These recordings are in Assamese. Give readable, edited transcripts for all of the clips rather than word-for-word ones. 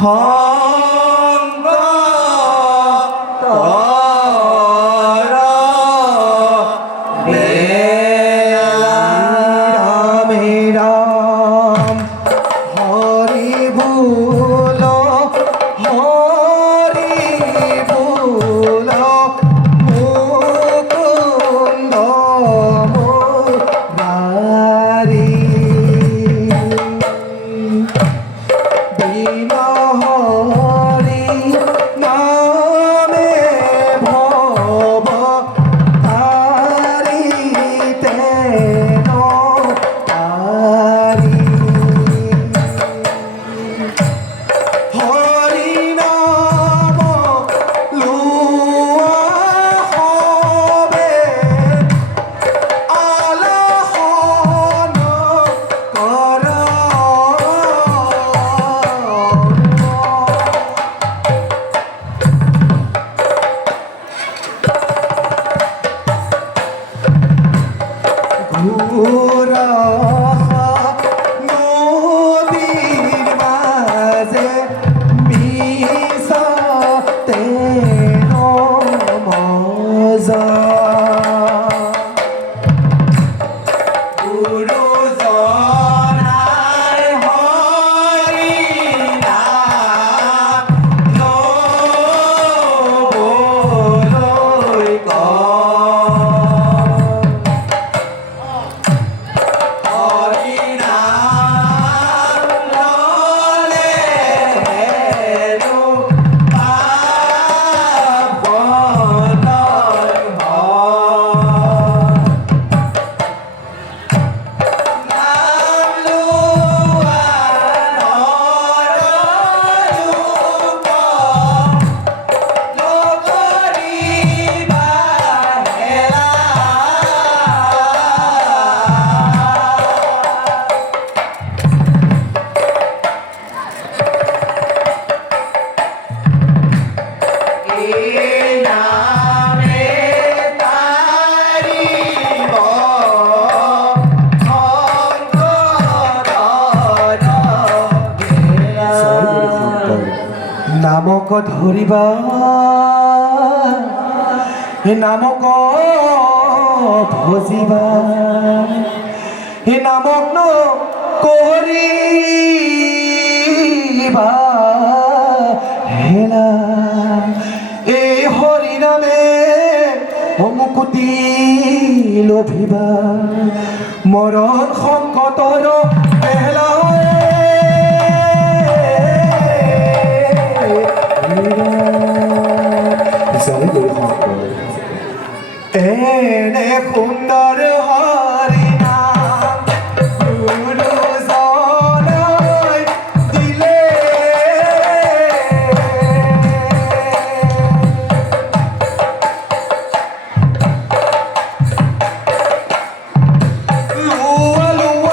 সংগ তৰ বেলা ৰামে ৰাম হৰি ভুল মুকুন্দ মুরারি বিন হরি নামে ভব তারিতে তারি হরি নাম লুয়া হবে আলাহন কর ঘুরা নদীর মাঝে মিশাতে মজা গুরুজনার হরি নাম লবৈ হরি নাম ললে হেনো পাপ বলয় নাম লোৱা নৰৰূপ নকৰিবা হেলা এই নামে তাৰিব নামক ধৰিবা হে নামক ভজিবা হে নামক ন কৰিবা হেলা এই হৰি নামে মুকুতি লভিবা মৰণ সংকটৰ হেলা এনে সুন্দৰ হৰি নাম গুৰুজনাই দিলে লোৱা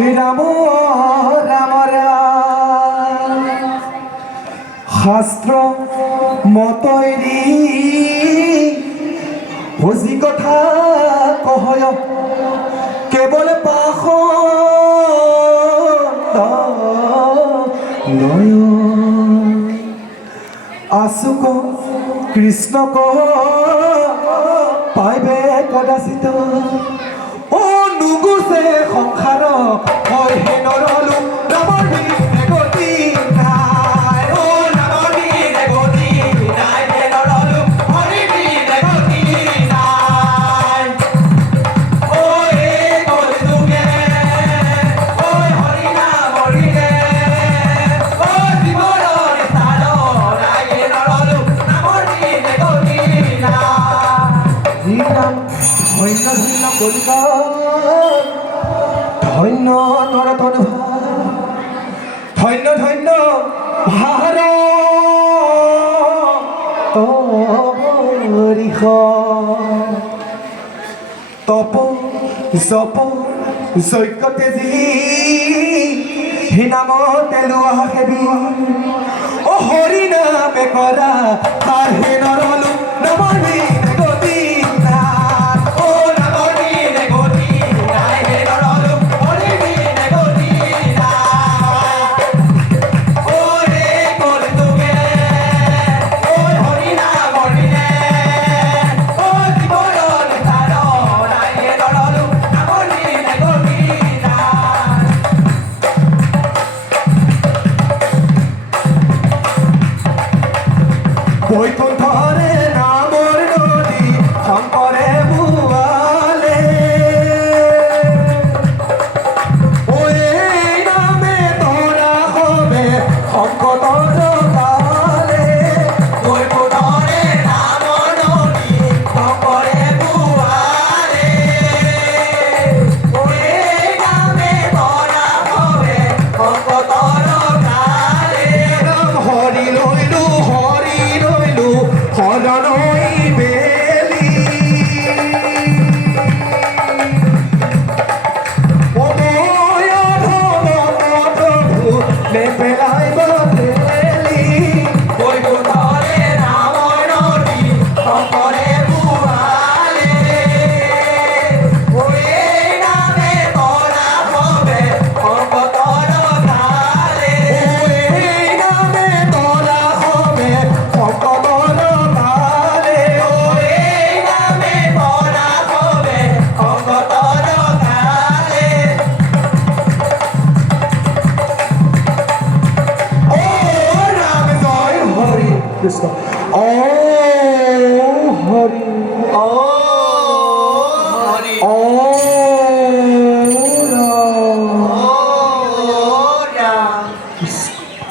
ৰাম ৰাম ৰাম শাস্ত্ৰ মতৈৰী ভজি কথা কহয় কেৱল পাখ নয় আশুক কৃষ্ণক পাইবে কদাচিত ও নুগুছে সংসাৰ হয় হে নৰলো নামৰ বিনে গতি নাই ও নামৰ বিনে গতি নাই হে নৰলো হৰি বিনে গতি নাই ও এ কলি যুগে ও হৰি নাম হৰিলে ও জীৱনৰ স্থান নাই হে নৰলো নামৰ বিনে গতি নাই নাম ধন্য ধন্য কলিকা ধন্য নৰতন ধন্য ধন্য ভাৰতৰিষ তপ জপ যজ্ঞ তেজী হে নামতে লোৱা সেবী অ হৰি নামে কৰা হে নৰলো নামৰ বিনে গতি নাই ও নামৰ বিনে গতি নাই হে নৰলো হৰি বিনে গতি নাই ও ৰে কলি যুগে ও হৰি নাম হৰিলে ও জীৱনৰ স্থান নাই হে নৰলো নামৰ বিনে গতি নাই বৈকুণ্ঠৰে নামৰ নদী শংকৰে বুৱালে ও এই নামে তৰা হবে সংকটৰ কালে বৈকুণ্ঠৰে নামৰ নদী শংকৰে বুৱালে ও এই নামে তৰা হবে সংকটৰ কালে নাম হৰি লৈলো হৰণৈ বেলি প্ৰভু নেপেলাই বদলি বৈকুণ্ঠৰে নামৰ নদী শংকৰে বুৱালে ও এই নামে তৰা হবে সংকটৰ কালে ও এই নামে তৰা হবে সংকটৰ কালে ও এই নামে তৰা হবে সংকটৰ কালে ও ৰাম জয় হৰি কৃষ্ণ